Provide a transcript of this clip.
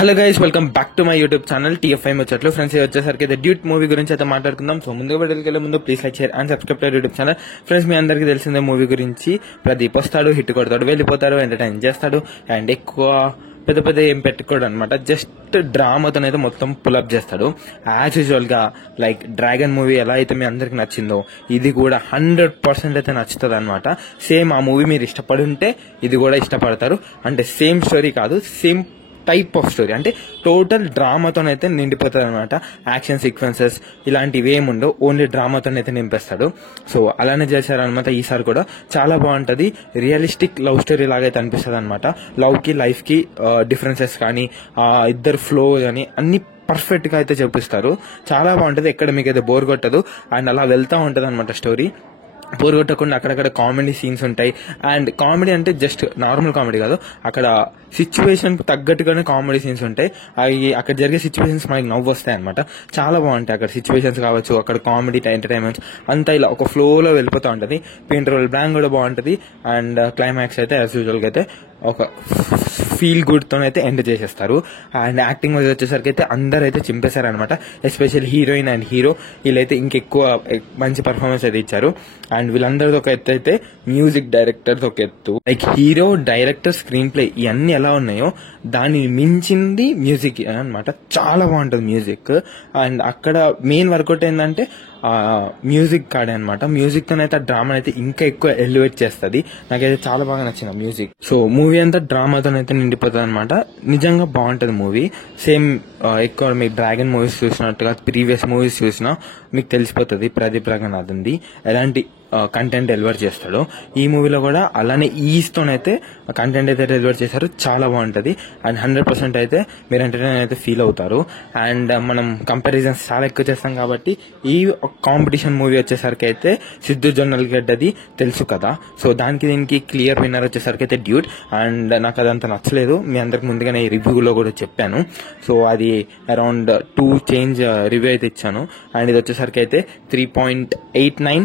Hello guys, welcome back to my YouTube channel TFI ముచ్చట్లు. Friends, ఇది వచ్చేసరికి అయితే డ్యూట్ మూవీ గురించి అయితే మాట్లాడుకుందాం. సో ముందుగా వీడియోకి ముందు please like, share and subscribe to YouTube channel. Friends, మీ అందరికీ తెలిసిందే మూవీ గురించి. ప్రదీప్ వస్తాడు, హిట్ కొడతాడు, వెళ్ళిపోతాడు, ఎంటర్టైన్ చేస్తాడు అండ్ ఎక్కువ పెద్ద పెద్ద ఏం పెట్టుకోడు అనమాట. జస్ట్ డ్రామాతో అయితే మొత్తం పుల్అప్ చేస్తాడు. యాజ్ యూజువల్ గా లైక్ డ్రాగన్ మూవీ ఎలా అయితే మీ అందరికి నచ్చిందో ఇది కూడా 100% అయితే నచ్చుతుంది అనమాట. సేమ్ ఆ మూవీ మీరు ఇష్టపడి ఉంటే ఇది కూడా ఇష్టపడతారు. అంటే సేమ్ స్టోరీ కాదు, సేమ్ టైప్ ఆఫ్ స్టోరీ, అంటే టోటల్ డ్రామాతోనైతే నిండిపోతుంది అనమాట. యాక్షన్ సీక్వెన్సెస్ ఇలాంటివి ఏముండవు, ఓన్లీ డ్రామాతోనైతే నింపేస్తాడు. సో అలానే చేశారనమాట. ఈసారి కూడా చాలా బాగుంటది. రియలిస్టిక్ లవ్ స్టోరీ లాగైతే అనిపిస్తుంది అనమాట. లవ్ కి లైఫ్ కి డిఫరెన్సెస్ కానీ ఇద్దరు ఫ్లో కానీ అన్ని పర్ఫెక్ట్ గా అయితే చూపిస్తారు. చాలా బాగుంటది. ఎక్కడ మీకైతే బోర్ కొట్టదు అండ్ అలా వెళ్తా ఉంటది అనమాట స్టోరీ. బోర్ కొట్టకుండా అక్కడక్కడ కామెడీ సీన్స్ ఉంటాయి. అండ్ కామెడీ అంటే జస్ట్ నార్మల్ కామెడీ కాదు, అక్కడ సిచ్యువేషన్ తగ్గట్టుగానే కామెడీ సీన్స్ ఉంటాయి. అవి అక్కడ జరిగే సిచ్యువేషన్స్ మనకి నవ్వు వస్తాయి అనమాట. చాలా బాగుంటాయి అక్కడ సిచ్యువేషన్స్ కావచ్చు, అక్కడ కామెడీ ఎంటర్టైన్మెంట్స్ అంతా ఇలా ఒక ఫ్లోలో వెళ్ళిపోతూ ఉంటుంది. ఇంటర్వల్ బ్లాంక్ కూడా బాగుంటుంది అండ్ క్లైమాక్స్ అయితే యాజ్ యూజువల్ గా అయితే ఒక ఫీల్ గుడ్ తోనైతే ఎండ్ చేసేస్తారు. అండ్ యాక్టింగ్ వైజ్ వచ్చేసరికి అయితే అందరూ అయితే చింపేశారనమాట. ఎస్పెషల్లీ హీరోయిన్ అండ్ హీరో వీళ్ళైతే ఇంకెక్కువ మంచి పర్ఫార్మెన్స్ అయితే ఇచ్చారు. అండ్ వీళ్ళందరితో ఒక ఎత్తు అయితే మ్యూజిక్ డైరెక్టర్స్ ఒక ఎత్తు. Like hero, director, screen play ఇవన్నీ ఎలా ఉన్నాయో దాన్ని మించింది మ్యూజిక్ అనమాట. చాలా బాగుంటుంది మ్యూజిక్. అండ్ అక్కడ మెయిన్ వర్కౌట్ ఏంటంటే మ్యూజిక్ కాడే అనమాట. మ్యూజిక్ తోనైతే ఆ డ్రామా అయితే ఇంకా ఎక్కువ ఎలివేట్ చేస్తుంది. నాకైతే చాలా బాగా నచ్చింది మ్యూజిక్. సో మూవీ అంతా డ్రామాతోనైతే నిండిపోతుంది అనమాట. నిజంగా బాగుంటది మూవీ. సేమ్ ఎక్కువ మీకు డ్రాగన్ మూవీస్ చూసినట్టుగా ప్రీవియస్ మూవీస్ చూసినా మీకు తెలిసిపోతుంది ప్రదీప్ రంగనాథన్ది ఎలాంటి కంటెంట్ డెలివర్ చేస్తాడు. ఈ మూవీలో కూడా అలానే ఈస్తోనైతే కంటెంట్ అయితే డెలివర్ చేశారు. చాలా బాగుంటది అండ్ 100% అయితే మీరు ఎంటర్టైన్ అయితే ఫీల్ అవుతారు. అండ్ మనం కంపారిజన్స్ చాలా ఎక్కువ చేస్తాం కాబట్టి ఈ కాంపిటీషన్ మూవీ వచ్చేసరికి అయితే సిద్ధు జొన్నలగడ్డది తెలుసు కదా. సో దానికి దీనికి క్లియర్ విన్నర్ వచ్చేసరికి అయితే డ్యూట్. అండ్ నాకు అదంతా నచ్చలేదు. మీ అందరికి ముందుగానే రివ్యూలో కూడా చెప్పాను. సో అది అరౌండ్ 2 చేంజ్ రివ్యూ అయితే ఇచ్చాను. అండ్ ఇది వచ్చేసరికి అయితే 3.89